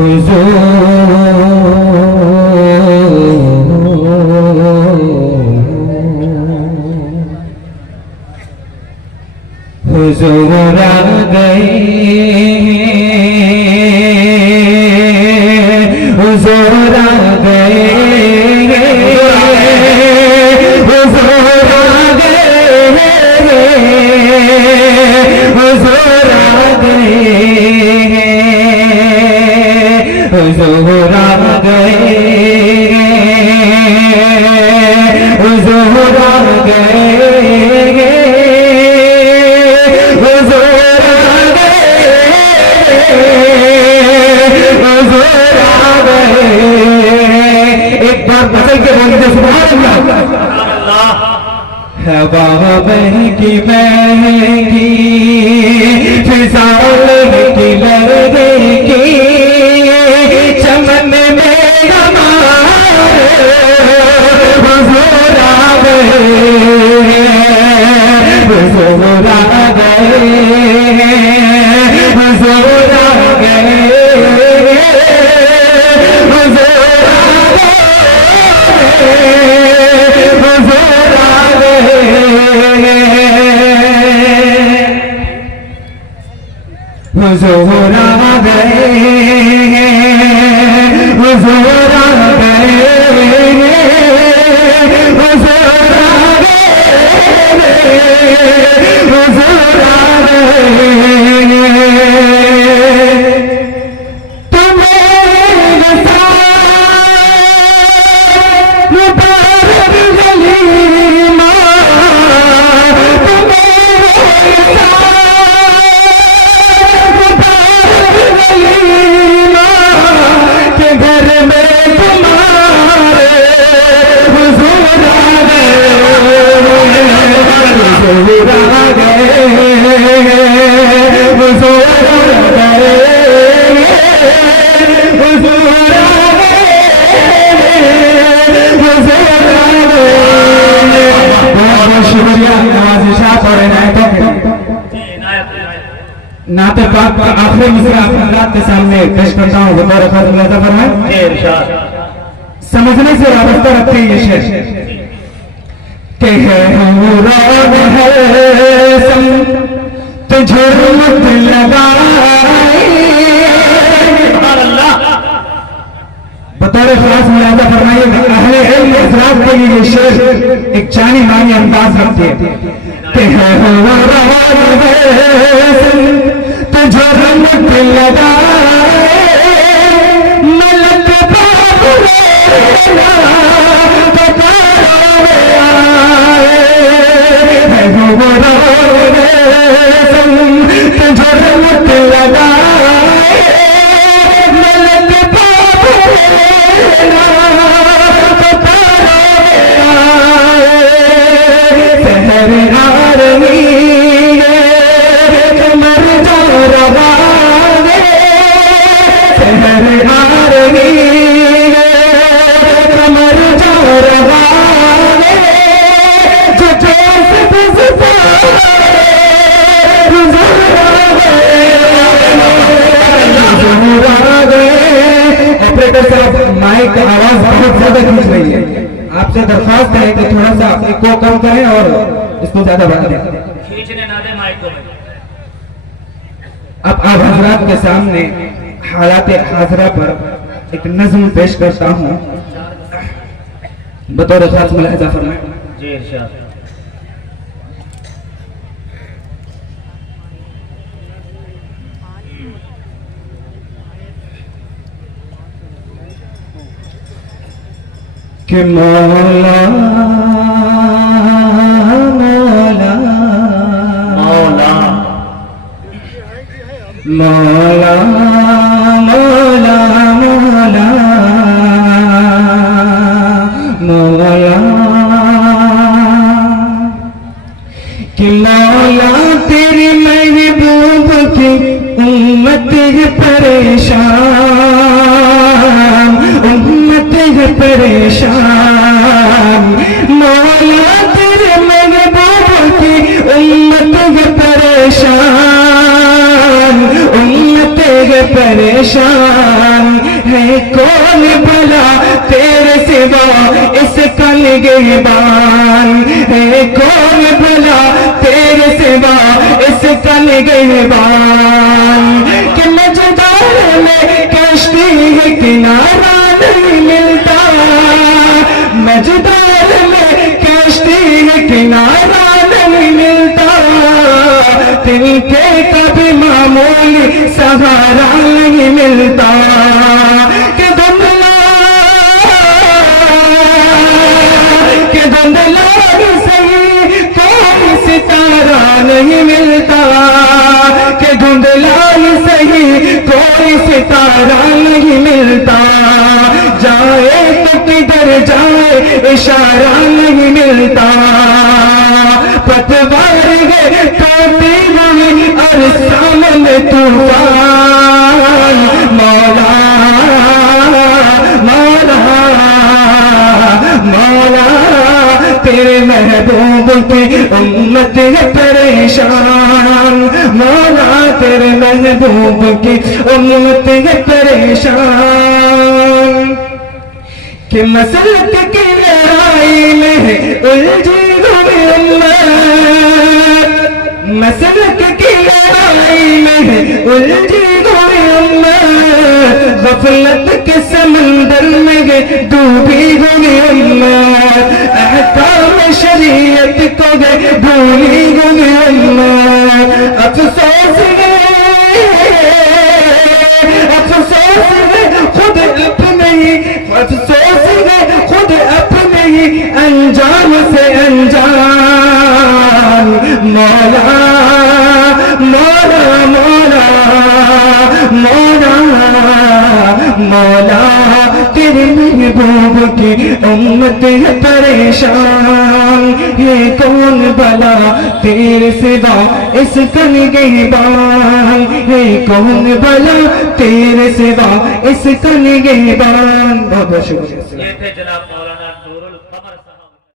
हुजूर आ गए, हुजूर आ गए, हुजूर आ गए, हुजूर आ गए, हुजूर आ गए, हुजूर आ गए, बचल के बोलते सुभान अल्लाह। हवा महकी महकी फिजाओं की लहरेगी चमन में हमारे हुजूर आ गए, हुजूर आ गए, हुजूर आ गए, हुजूर आ गए, हुजूर आ गए, हुजूर आ गए, हुजूर आ नाते पाक का आखिरी मिसरा हज़रात के सामने पेश करता हूँ। बतौर खातिम फरमाएं, समझने से वाबस्ता रखते हैं ये शेर के है मुराद है सम तुझे मत लगाए। बतौर खास मुलाजा फरमाइए, अहले इल्म हज़रात के लिए ये शेर एक जानी मानी अंदाज रखती है कि है मुराद है तुझे मत लगाए, मलक बाबू माइक आवाज बहुत ज्यादा खींच रही है। आपसे दरख्वास्त है कि थोड़ा सा इसको कम करें और इसको ज्यादा बढ़ा दें। खींचने ना दे माइक को। अब आप हजरात के सामने हालात हाजरा पर एक नज़्म पेश करता हूँ। बतौर खास मुलाहिजा फरमाएं। जी इरशाद। कि मौला मौला मौला मौला मौला मौला मौला कि मौला तेरे महबूब की उम्मत है परेशान, उम्मत है परेशान। मौला तेरे महबूब की उम्मत है परेशान, उम्मत है परेशान। निगहबान है कौन भला तेरे सिवा इसका निगहबान कि मझधार में कश्ती है किनारा नहीं मिलता मझधार में कश्ती है किनारा नहीं मिलता तिनके कभी मामूली सहारा नहीं मिलता कि धुंधला सही कोई सितारा नहीं मिलता कि धुंधला सही कोई सितारा नहीं मिलता जाए तो किधर जाए इशारा नहीं मिलता पतवार है टूटी हुई और सामने तूफान मौला मौला मौला तेरे महबूब की उम्मत है परेशान मौला तेरे महबूब की उम्मत है परेशान कि मसलक की लड़ाई में उलझी हुई उम्मत मसलक की लड़ाई में उलझी हुई उम्मत गफलत के समंदर में डूबी हुई उम्मत अहकाम शरीयत को भूली हुई उम्मत अफसोस है खुद अपने ही अफसोस है खुद अपने ही अंजाम से अनजान मौला मौला मौला मौला मौला तेरे महबूब की उम्मत है परेशान ये कौन भला तेरे सिवा इसका निगहबान ये कौन भला तेरे सिवा इसका निगहबान बहुत बहुत शुक्रिया। ये थे जनाब